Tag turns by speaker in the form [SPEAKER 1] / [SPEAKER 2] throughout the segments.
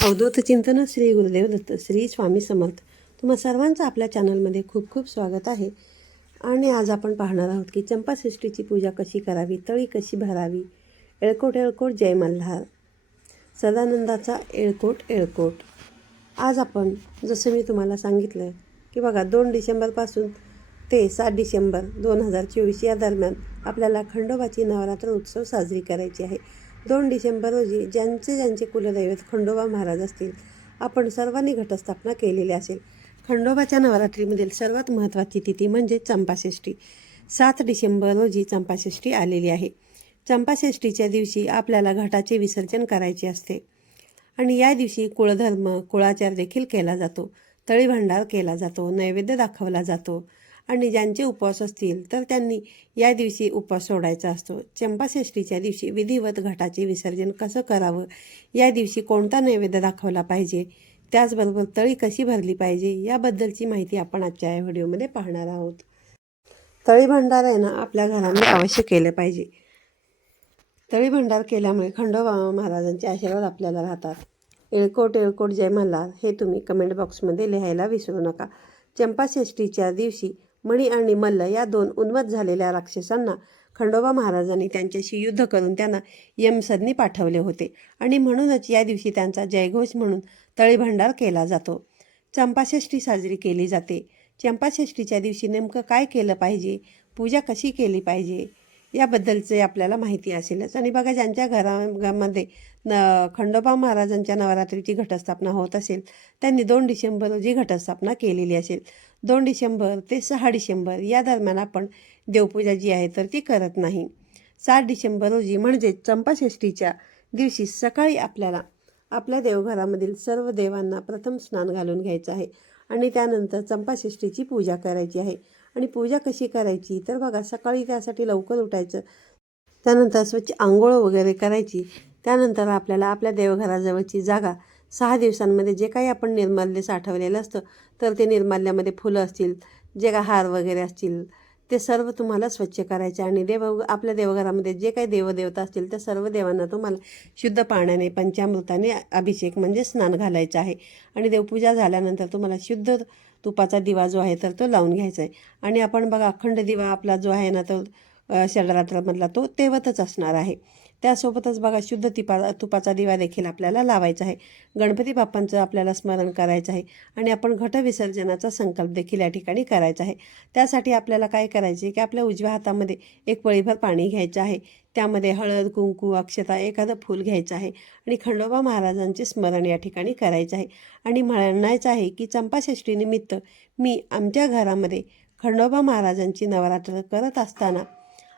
[SPEAKER 1] अवधूत चिंतन श्री गुरुदेव दत्त श्री स्वामी समर्थ. तुम्हा सर्वांचं आपल्या चॅनलमध्ये खूप खूप स्वागत आहे. आणि आज आपण पाहणार आहोत की चंपाषष्ठीची पूजा कशी करावी तळी कशी भरावी? एळकोट एळकोट जय मल्हार. सदानंदाचा एळकोट एळकोट. आज आपण जसं मी तुम्हाला सांगितलं की बघा दोन डिसेंबरपासून ते सात डिसेंबर दोन हजार चोवीस या दरम्यान आपल्याला खंडोबाची नवरात्र उत्सव साजरी करायची आहे. दोन डिसेंबर रोजी ज्यांचे ज्यांचे कुलदैवत खंडोबा महाराज असतील आपण सर्वांनी घटस्थापना केलेली असेल. खंडोबाच्या नवरात्रीमधील सर्वात महत्त्वाची तिथी म्हणजे चंपाषष्ठी. सात डिसेंबर रोजी चंपाषष्ठी आलेली आहे. चंपाषष्ठीच्या दिवशी आपल्याला घटाचे विसर्जन करायचे असते. आणि या दिवशी कुळधर्म कुळाचार देखील केला जातो. तळीभंडार केला जातो नैवेद्य दाखवला जातो. आणि ज्यांचे उपवास असतील तर त्यांनी या दिवशी उपवास सोडायचा असतो. चंपाषष्ठीच्या दिवशी विधिवत घटाचे विसर्जन कसं करावं? या दिवशी कोणता नैवेद्य दाखवला पाहिजे? त्याचबरोबर तळी कशी भरली पाहिजे? याबद्दलची माहिती आपण आजच्या या व्हिडिओमध्ये पाहणार आहोत. तळी भंडार आहे ना आपल्या घरामध्ये अवश्य केलं पाहिजे. तळी भंडार केल्यामुळे खंडोबा महाराजांचे आशीर्वाद आपल्याला राहतात. एळकोट एळकोट जय मल्हार हे तुम्ही कमेंट बॉक्समध्ये लिहायला विसरू नका. चंपाषष्ठीच्या दिवशी मणी आणि मल्ल या दोन उन्मत झालेल्या राक्षसांना खंडोबा महाराजांनी त्यांच्याशी युद्ध करून त्यांना यमसदनी पाठवले होते. आणि म्हणूनच या दिवशी त्यांचा जयघोष म्हणून तळीभंडार केला जातो. चंपाषष्ठी साजरी केली जाते. चंपाषष्ठीच्या दिवशी नेमकं काय केलं पाहिजे? पूजा कशी केली पाहिजे? याबद्दलचे आपल्याला माहिती असेलच. आणि बघा ज्यांच्या घरामध्ये न खंडोबा महाराजांच्या नवरात्रीची घटस्थापना होत असेल त्यांनी दोन डिसेंबर रोजी घटस्थापना केलेली असेल. दोन डिसेंबर ते सहा डिसेंबर या दरम्यान आपण देवपूजा जी आहे तर ती करत नाही. सात डिसेंबर रोजी म्हणजे चंपाषष्ठीच्या दिवशी सकाळी आपल्याला आपल्या देवघरामधील सर्व देवांना प्रथम स्नान घालून घ्यायचं आहे. आणि त्यानंतर चंपाषष्ठीची पूजा करायची आहे. आणि पूजा कशी करायची? तर बघा सकाळी त्यासाठी लवकर उठायचं. त्यानंतर स्वच्छ आंघोळ वगैरे करायची. त्यानंतर आपल्याला आपल्या देवघराजवळची जागा. सहा दिवसांमध्ये जे काही आपण निर्माल्य साठवलेलं असतं तर ते निर्माल्यामध्ये फुलं असतील जे काय हार वगैरे असतील ते सर्व तुम्हाला स्वच्छ करायचे. आणि देव आपल्या देवघरामध्ये जे काही देवदेवता असतील त्या सर्व देवांना तुम्हाला शुद्ध पाण्याने पंचामृताने अभिषेक म्हणजे स्नान घालायचं आहे. आणि देवपूजा झाल्यानंतर तुम्हाला शुद्ध तुपाचा दिवा जो आहे तर तो लावून घ्यायचा आहे. आणि आपण बघा अखंड दिवा आपला जो आहे ना तो षडरात्रामधला तो तेवतच असणार आहे. त्यासोबतच बघा शुद्ध तिपा तुपाचा दिवा देखील आपल्याला लावायचा आहे. गणपती बाप्पांचं आपल्याला स्मरण करायचं आहे आणि आपण घटविसर्जनाचा संकल्प देखील या ठिकाणी करायचा आहे. त्यासाठी आपल्याला काय करायचे की आपल्या उजव्या हातामध्ये एक पळीभर पाणी घ्यायचं आहे. त्यामध्ये हळद कुंकू अक्षता एखादं फूल घ्यायचं आहे आणि खंडोबा महाराजांचे स्मरण या ठिकाणी करायचं आहे. आणि म्हणायचं आहे की चंपाषष्ठीनिमित्त मी आमच्या घरामध्ये खंडोबा महाराजांची नवरात्र करत असताना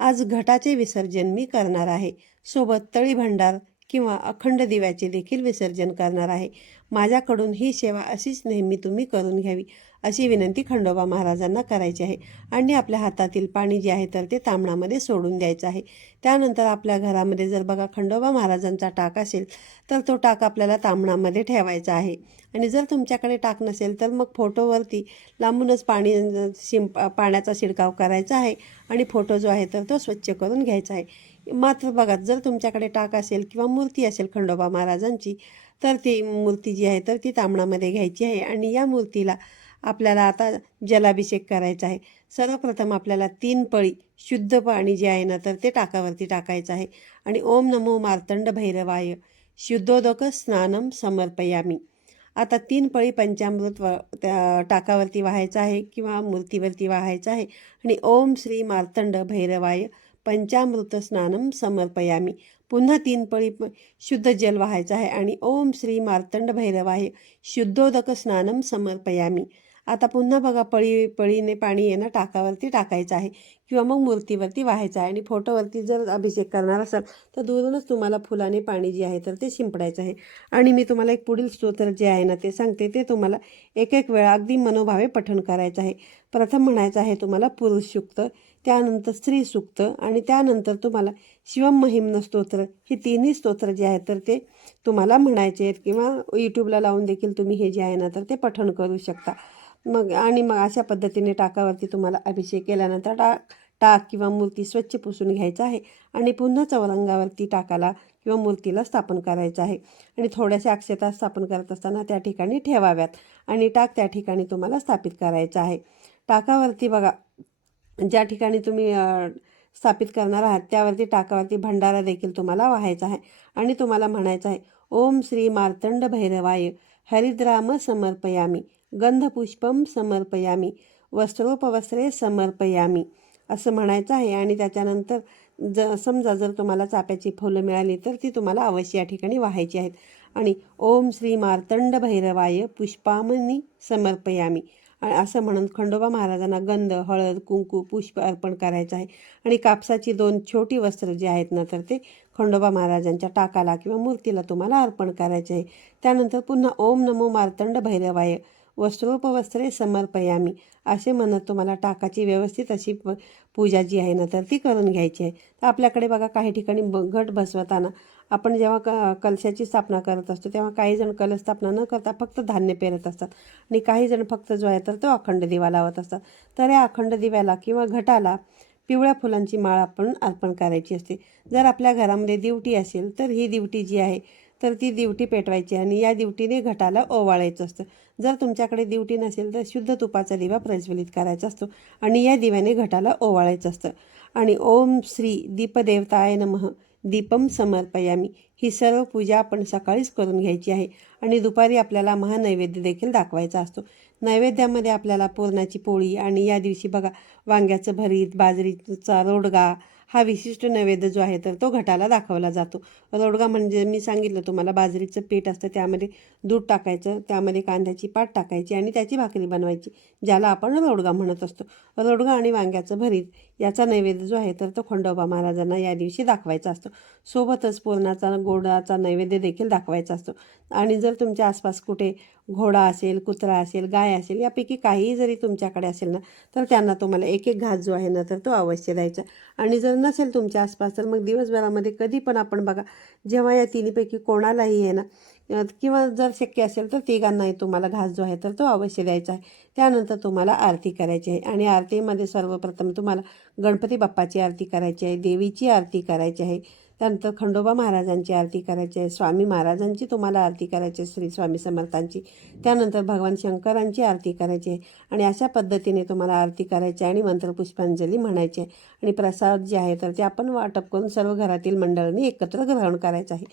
[SPEAKER 1] आज घटाचे विसर्जन मी करणार आहे. सोबत तळी भंडार किंवा अखंड दिव्याचे देखील विसर्जन करणार आहे. माझ्याकडून ही सेवा अशीच नेहमी तुम्ही करून घ्यावी अशी विनंती खंडोबा महाराजांना करायची आहे. आणि आपल्या हातातील पाणी जे आहे तर ते तांबणामध्ये सोडून द्यायचं आहे. त्यानंतर आपल्या घरामध्ये जर बघा खंडोबा महाराजांचा टाक असेल तर तो टाक आपल्याला तांबणामध्ये ठेवायचा आहे. आणि जर तुमच्याकडे टाक नसेल तर मग फोटोवरती लांबूनच पाणी शिंप पाण्याचा शिडकाव करायचा आहे. आणि फोटो जो आहे तर तो स्वच्छ करून घ्यायचा आहे. मात्र बघा जर तुमच्याकडे टाक असेल किंवा मूर्ती असेल खंडोबा महाराजांची तर ती मूर्ती जी आहे तर ती तांबणामध्ये घ्यायची आहे. आणि या मूर्तीला आपल्याला आता जलाभिषेक करायचा आहे. सर्वप्रथम आपल्याला तीन पळी शुद्ध पाणी जे आहे ना तर ते टाकावरती टाकायचं आहे. आणि ओम नमो मार्तंड भैरवाय शुद्धोदक स्नानम समर्पयामी. आता तीन पळी पंचामृत व त्या टाकावरती वाहायचं आहे किंवा मूर्तीवरती वाहायचं आहे. आणि ओम श्री मार्तंड भैरवाय पंचामृत स्नानम समर्पयामी. पुन्हा तीन पळी शुद्ध जल वाहायचं आहे आणि ओम श्री मार्तंड भैरवाय शुद्धोदक स्नानम समर्पयामी. आता पुन्हा बघा पळी पळीने पाणी येणं टाकावरती टाकायचं आहे. किंवा मग मूर्तीवरती वाहायचं आहे. आणि फोटोवरती जर अभिषेक करणार असाल तर दूरूनच तुम्हाला फुलाने पाणी जे आहे तर ते शिंपडायचं आहे. आणि मी तुम्हाला एक पुढील स्तोत्र जे आहे ना ते सांगते. ते तुम्हाला एक एक वेळा अगदी मनोभावे पठण करायचं आहे. प्रथम म्हणायचं आहे तुम्हाला पुरुष सुक्त त्यानंतर स्त्री सुक्त आणि त्यानंतर तुम्हाला शिवम महिम्न स्तोत्र. हे तिन्ही स्तोत्र जे आहेत तर ते तुम्हाला म्हणायचे आहेत. किंवा यूट्यूबला लावून देखील तुम्ही हे जे आहे ना तर ते पठण करू शकता. मग आणि मग अशा पद्धतीने टाकावरती तुम्हाला अभिषेक केल्यानंतर टाक टाक किंवा मूर्ती स्वच्छ पुसून घ्यायचा आहे. आणि पुन्हा चौरंगावरती टाकाला किंवा मूर्तीला स्थापन करायचं आहे. आणि थोड्याशा अक्षता स्थापन करत असताना त्या ठिकाणी ठेवाव्यात. आणि टाक त्या ठिकाणी तुम्हाला स्थापित करायचं आहे. टाकावरती बघा ज्या ठिकाणी तुम्ही स्थापित करणार आहात त्यावरती टाकावरती भंडारा देखील तुम्हाला व्हायचा आहे. आणि तुम्हाला म्हणायचं आहे ओम श्री मार्तंड भैरवाय हरिद्राम समर्पयामी. गंधपुष्पम समर्पयामी वस्त्रोपवस्त्रे समर्पयामी असं म्हणायचं आहे. आणि त्याच्यानंतर ज समजा जर तुम्हाला चाप्याची फुलं मिळाली तर ती तुम्हाला अवश्य या ठिकाणी वाहायची आहेत. आणि ओम श्री मार्तंड भैरवाय पुष्पामनी समर्पयामी. आणि असं म्हणून खंडोबा महाराजांना गंध हळद कुंकू पुष्प अर्पण करायचं आहे. आणि कापसाची दोन छोटी वस्त्र जी आहेत ना तर ते खंडोबा महाराजांच्या टाकाला किंवा मूर्तीला तुम्हाला अर्पण करायचे आहे. त्यानंतर पुन्हा ओम नमो मार्तंड भैरवाय वस्त्रोपवस्त्रे समर्पयामी. असे म्हणत तुम्हाला टाकाची व्यवस्थित अशी प पूजा जी आहे ना तर ती करून घ्यायची आहे. तर आपल्याकडे बघा काही ठिकाणी ब घट बसवताना आपण जेव्हा क कलशाची स्थापना करत असतो तेव्हा काही जण कलश स्थापना न करता फक्त धान्य पेरत असतात. आणि काही जण फक्त जो आहे तर तो अखंड दिवा लावत असतात. तर या अखंड दिव्याला किंवा घटाला पिवळ्या फुलांची माळ आपण अर्पण करायची असते. जर आपल्या घरामध्ये दिवटी असेल तर ही दिवटी जी आहे तर ती दिवटी पेटवायची आणि या दिवटीने घटाला ओवाळायचं असतं. जर तुमच्याकडे दिवटी नसेल तर शुद्ध तुपाचा दिवा प्रज्वलित करायचा असतो आणि या दिव्याने घटाला ओवाळायचं असतं. आणि ओम श्री दीपदेवताय नमः. दीपम समर्पयामी. ही सर्व पूजा आपण सकाळीच करून घ्यायची आहे आणि दुपारी आपल्याला महानैवेद्य देखील दाखवायचा असतो. नैवेद्यामध्ये आपल्याला पुरणाची पोळी आणि या दिवशी बघा वांग्याचं भरीत बाजरीचा रोडगा हा विशिष्ट नैवेद्य जो आहे तर तो घटाला दाखवला जातो. रोडगा म्हणजे मी सांगितलं तुम्हाला बाजरीचं पीठ असतं त्यामध्ये दूध टाकायचं त्यामध्ये कांद्याची पाट टाकायची आणि त्याची भाकरी बनवायची ज्याला आपण रोडगा म्हणत असतो. रोडगा आणि वांग्याचं भरीत याचा नैवेद्य जो आहे तर तो खंडोबा महाराजांना या दिवशी दाखवायचा असतो. सोबतच पुरणाचा गोडाचा नैवेद्य देखील दाखवायचा असतो. आणि जर तुमच्या आसपास कुठे घोडा असेल कुत्रा असेल गाय असेल यापैकी काहीही जरी तुमच्याकडे असेल ना तर त्यांना तुम्हाला एक एक घास जो आहे ना तर तो अवश्य द्यायचा. आणि जर नसेल तुमच्या आसपास तर मग दिवसभरामध्ये कधी पण आपण बघा जेव्हा या तिन्हीपैकी कोणालाही आहे ना किंवा जर शक्य असेल तर तिघांनाही तुम्हाला घास जो आहे तर तो अवश्य द्यायचा आहे. त्यानंतर तुम्हाला आरती करायची आहे आणि आरतीमध्ये सर्वप्रथम तुम्हाला गणपती बाप्पाची आरती करायची आहे देवीची आरती करायची आहे. त्यानंतर खंडोबा महाराजांची आरती करायची आहे स्वामी महाराजांची तुम्हाला आरती करायची आहे श्री स्वामी समर्थांची. त्यानंतर भगवान शंकरांची आरती करायची आहे आणि अशा पद्धतीने तुम्हाला आरती करायची आहे आणि मंत्रपुष्पांजली म्हणायची आहे. आणि प्रसाद जे आहे तर ते आपण वाटप करून सर्व घरातील मंडळांनी एकत्र ग्रहण करायचं आहे.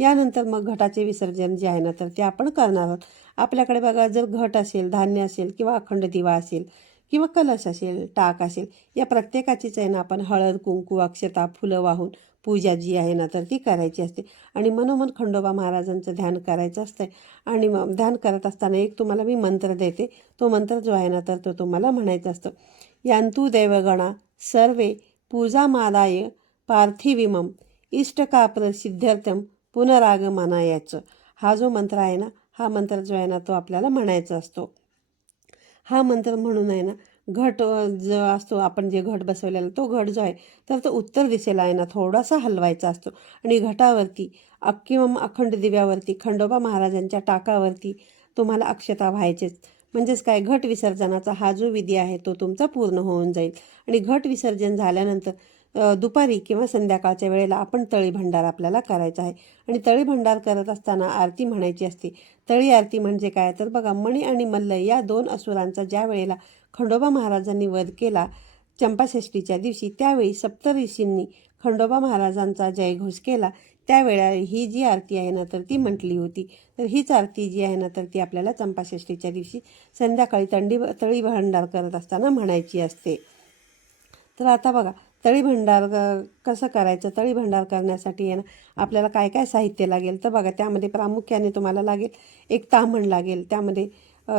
[SPEAKER 1] यानंतर मग घटाचे विसर्जन जे आहे ना तर ते आपण करणार आहोत. आपल्याकडे बघा जर घट असेल धान्य असेल किंवा अखंड दिवा असेल किंवा कलश असेल टाक असेल या प्रत्येकाचीच आहे ना आपण हळद कुंकू अक्षता फुलं वाहून पूजा जी आहे ना तर ती करायची असते. आणि मनोमन खंडोबा महाराजांचं ध्यान करायचं असतं आणि मग ध्यान करत असताना एक तुम्हाला मी मंत्र देते. तो मंत्र जो आहे ना तर तो तुम्हाला म्हणायचा असतो. यांतू देवगणा सर्वे पूजामादाय पार्थिविमम इष्टकाप्रसिद्ध्यर्थम पुनरागमनायाचं हा जो मंत्र आहे ना हा मंत्र जो आहे ना तो आपल्याला म्हणायचा असतो. हा मंत्र म्हणून आहे ना घट जो असतो आपण जे घट बसवलेला तो घट जो आहे तर तो उत्तर दिशेला आहे ना थोडासा हलवायचा असतो. आणि घटावरती किंवा अखंड दिव्यावरती खंडोबा महाराजांच्या टाकावरती तुम्हाला अक्षता व्हायचेच. म्हणजेच काय घट विसर्जनाचा हा जो विधी आहे तो तुमचा पूर्ण होऊन जाईल. आणि घट विसर्जन झाल्यानंतर दुपारी किंवा संध्याकाळच्या वेळेला आपण तळी भंडार आपल्याला करायचा आहे. आणि तळी भंडार करत असताना आरती म्हणायची असते. तळी आरती म्हणजे काय? तर बघा मणी आणि मल्ल या दोन असुरांचा ज्या वेळेला खंडोबा महाराजांनी वध केला चंपाषष्टीच्या दिवशी त्यावेळी सप्तऋषींनी खंडोबा महाराजांचा जयघोष केला. त्यावेळा ही जी आरती आहे ना तर ती म्हटली होती. तर हीच आरती जी आहे ना तर ती आपल्याला चंपाषष्टीच्या दिवशी संध्याकाळी तंडी तळी भंडार करत असताना म्हणायची असते. तर आता बघा तळी भंडार कसं करायचं? तळी भंडार करण्यासाठी येणं आपल्याला काय काय साहित्य लागेल? तर बघा त्यामध्ये प्रामुख्याने तुम्हाला लागेल एक तामण लागेल. त्यामध्ये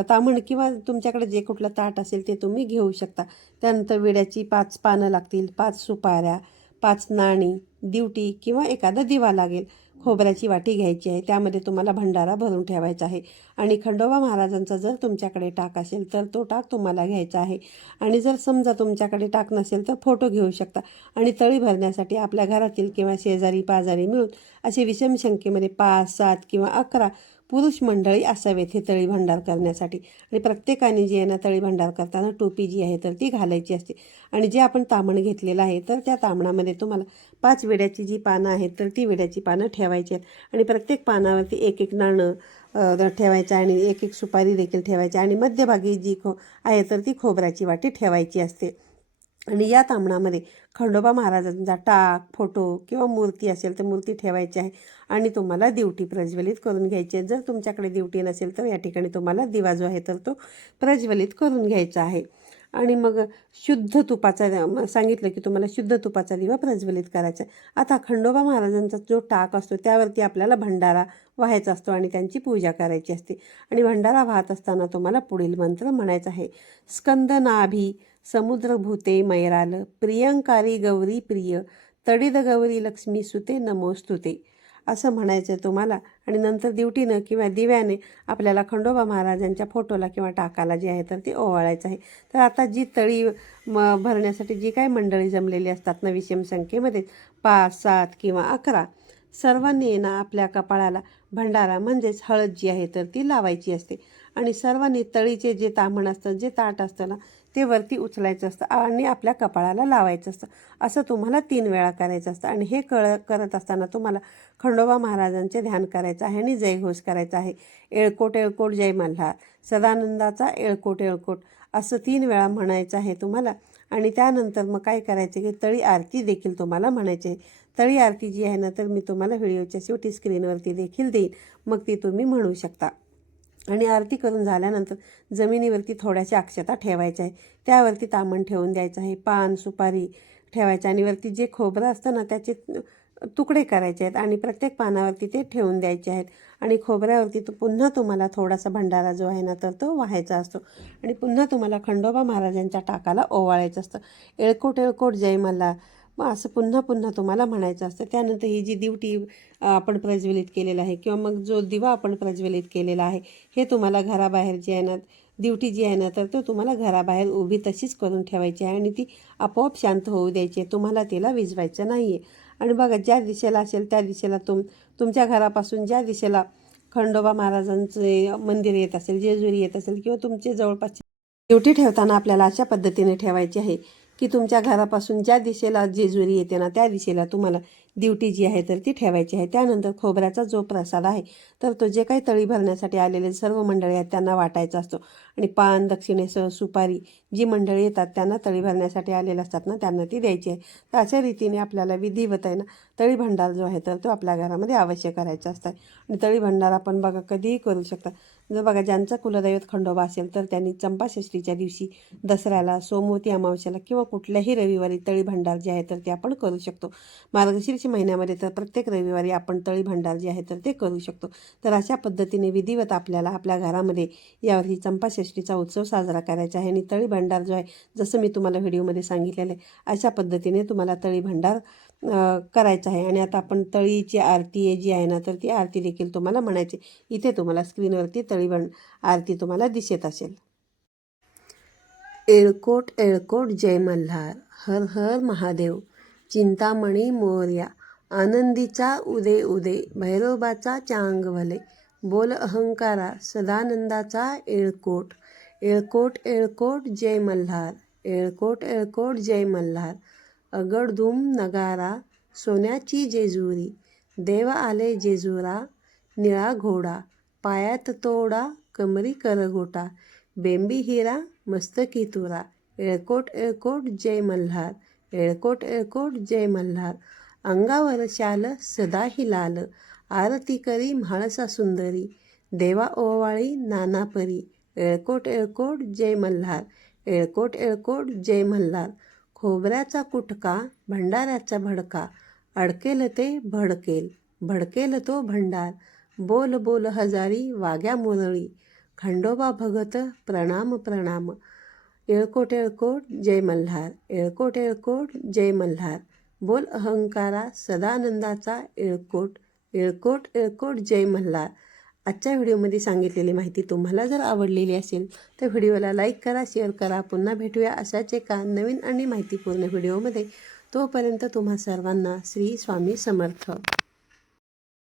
[SPEAKER 1] तामण किंवा तुमच्याकडे जे कुठलं ताट असेल ते तुम्ही घेऊ शकता. त्यानंतर विड्याची पाच पानं लागतील पाच सुपाऱ्या पाच नाणी दिवटी किंवा एखादा दिवा लागेल. खोबऱ्याची वाटी घ्यायची आहे. त्यामध्ये तुम्हाला भंडारा भरून ठेवायचा आहे. आणि खंडोबा महाराजांचा जर तुमच्याकडे टाक असेल तर तो टाक तुम्हाला घ्यायचा आहे. आणि जर समजा तुमच्याकडे टाक नसेल तर फोटो घेऊ शकता. आणि तळी भरण्यासाठी आपल्या घरातील किंवा शेजारी पाजारी मिळून असे विषम संख्येमध्ये पाच सात किंवा अकरा पुरुष मंडळी असावेत हे तळी भांडार करण्यासाठी. आणि प्रत्येकाने जी आहे ना तळी भांडार करताना टोपी जी आहे तर ती घालायची असते. आणि जे आपण तामण घेतलेलं आहे तर त्या तामणामध्ये तुम्हाला पाच विड्याची जी पानं आहेत तर ती विड्याची पानं ठेवायची आहेत. आणि प्रत्येक पानावरती एक एक नाणं ठेवायचं आणि एक एक सुपारी देखील ठेवायची. आणि मध्यभागी जी खो आहे तर ती खोबऱ्याची वाटी ठेवायची असते. आणि या तांबणामध्ये खंडोबा महाराजांचा टाक फोटो किंवा मूर्ती असेल तर मूर्ती ठेवायची आहे आणि तुम्हाला दिवटी प्रज्वलित करून घ्यायची आहे. जर तुमच्याकडे दिवटी नसेल तर या ठिकाणी तुम्हाला दिवा जो आहे तर तो प्रज्वलित करून घ्यायचा आहे. आणि मग शुद्ध तुपाचा सांगितलं की तुम्हाला शुद्ध तुपाचा दिवा प्रज्वलित करायचा आहे. आता खंडोबा महाराजांचा जो टाक असतो त्यावरती आपल्याला भंडारा व्हायचा असतो आणि त्यांची पूजा करायची असते. आणि भंडारा वाहत असताना तुम्हाला पुढील मंत्र म्हणायचा आहे. स्कंदनाभी समुद्रभूते मैराल प्रियंकारी गौरी प्रिय तडिद गौरी लक्ष्मी सुते नमोस्तुते. असं म्हणायचं आहे तुम्हाला. आणि नंतर दिवटीनं किंवा दिव्याने आपल्याला खंडोबा महाराजांच्या फोटोला किंवा टाकाला जे आहे तर ते ओवाळायचं आहे. तर आता जी तळी म भरण्यासाठी जी काही मंडळी जमलेली असतात ना विषम संख्येमध्ये पाच सात किंवा अकरा सर्वांनी ना आपल्या कपाळाला भंडारा म्हणजेच हळद जी आहे तर ती लावायची असते. आणि सर्वांनी तळीचे जे तामण असतं जे ताट असतं ना ते वरती उचलायचं असतं आणि आपल्या कपाळाला लावायचं असतं. असं तुम्हाला तीन वेळा करायचं असतं. आणि हे कळ करत असताना तुम्हाला खंडोबा महाराजांचे ध्यान करायचं आहे आणि जयघोष करायचा आहे. एळकोट एळकोट जय मल्हार. सदानंदाचा एळकोट एळकोट. असं तीन वेळा म्हणायचं आहे तुम्हाला. आणि त्यानंतर मग काय करायचं की तळी आरती देखील तुम्हाला म्हणायची आहे. तळी आरती जी आहे ना तर मी तुम्हाला व्हिडिओच्या शेवटी स्क्रीनवरती देखील देईन. मग ती तुम्ही म्हणू शकता. आणि आरती करून झाल्यानंतर जमिनीवरती थोड्याशा अक्षता ठेवायच्या आहे त्यावरती तामण ठेवून द्यायचं आहे. पान सुपारी ठेवायचं आणि वरती जे खोबरं असतं ना त्याचे तुकडे करायचे आहेत आणि प्रत्येक पानावरती ते ठेवून द्यायचे आहेत. आणि खोबऱ्यावरती तो पुन्हा तुम्हाला थोडासा भंडारा जो आहे ना तर तो व्हायचा असतो. आणि पुन्हा तुम्हाला खंडोबा महाराजांच्या टाकाला ओवाळायचं असतं. एळकोट एळकोट जय मला. मग असं पुन्हा पुन्हा तुम्हाला म्हणायचं असतं. त्यानंतर ही जी दिवटी आपण प्रज्वलित केलेला आहे किंवा मग जो दिवा आपण प्रज्वलित केलेला आहे हे तुम्हाला घराबाहेर जे आहे ना दिवटी जी आहे ना तर तो तुम्हाला घराबाहेर उभी तशीच करून ठेवायची आहे आणि ती आपोआप शांत होऊ द्यायची आहे. तुम्हाला तिला विझवायचं नाही आहे आणि बघा ज्या दिशेला असेल त्या दिशेला तुम तुमच्या घरापासून ज्या दिशेला खंडोबा महाराजांचे मंदिर येत असेल जेजुरी येत असेल किंवा तुमचे जवळपास ड्युटी ठेवताना आपल्याला अशा पद्धतीने ठेवायची आहे. की तुमच्या घरापासून ज्या दिशेला जेजुरी येते ना त्या दिशेला तुम्हाला दिवटी जी आहे तर ती ठेवायची आहे. त्यानंतर खोबऱ्याचा जो प्रसाद आहे तर तो जे काही तळी भरण्यासाठी आलेले सर्व मंडळी आहेत त्यांना वाटायचा असतो. आणि पान दक्षिणेसह सुपारी जी मंडळी येतात त्यांना तळी भरण्यासाठी आलेले असतात ना त्यांना ती द्यायची आहे. तर अशा रीतीने आपल्याला विधिवत आहे ना तळी भंडार जो आहे तर तो आपल्या घरामध्ये अवश्य करायचा असतो. आणि तळी भंडार आपण बघा कधीही करू शकता. जर बघा ज्यांचा कुलदैवत खंडोबा असेल तर त्यांनी चंपाषष्ठीच्या दिवशी दसऱ्याला सोमवती अमावस्याला किंवा कुठल्याही रविवारी तळी भंडार जे आहे तर ते आपण करू शकतो. मार्गशीर्ष महिन्यामध्ये तर प्रत्येक रविवारी आपण तळी भंडार जे आहे तर ते करू शकतो. तर अशा पद्धतीने विधिवत आपल्याला आपल्या घरामध्ये यावर्षी चंपाषष्ठीचा उत्सव साजरा करायचा आहे आणि तळी भंडार जो आहे जसं मी तुम्हाला व्हिडिओमध्ये सांगितलेलं आहे अशा पद्धतीने तुम्हाला तळी भंडार करायचा आहे. आणि आता आपण तळीची आरती आहे जी आहे ना तर ती आरती देखील तुम्हाला म्हणायची इथे तुम्हाला स्क्रीनवरती तळी आरती तुम्हाला दिसत असेल. एळकोट एळकोट जय मल्हार हर हर महादेव. चिंतामणी मोर्या. आनंदीचा उदे उदे भैरोबाचा चांग भले बोल अहंकारा सदानंदाचा येळकोट येळकोट एळकोट जय मल्हार. येळकोट येळकोट जय मल्हार. अगडधूम नगारा सोन्याची जेजुरी. देव आले जेजुरा निळा घोडा. पायात तोडा कमरी करगोटा. बेंबी हिरा मस्तकी तुरा. येळकोट येळकोट जय मल्हार. येळकोट येळकोट जय मल्हार. अंगावर शाल सदाही लाल. आरती करी म्हाळसा सुंदरी. देवा ओवाळी नाना परी. येळकोट येळकोट जय मल्हार. येळकोट येळकोट जय मल्हार. खोबऱ्याचा कुटका भंडाऱ्याचा भडका. अडकेल ते भडकेल. भडकेल तो भंडार. बोल बोल हजारी वाग्या मुरळी. खंडोबा भगत प्रणाम प्रणाम. येळकोट येळकोट जय मल्हार. येळकोट येळकोट जय मल्हार. बोल अहंकारा सदानंदाचा येळकोट येळकोट येळकोट जय मल्हार. आजच्या व्हिडिओमध्ये सांगितलेली माहिती तुम्हाला जर आवडलेली असेल तर व्हिडिओला लाईक करा शेअर करा. पुन्हा भेटूया अशाच एका नवीन आणि माहितीपूर्ण व्हिडिओमध्ये. तोपर्यंत तुम्हा सर्वांना श्री स्वामी समर्थ.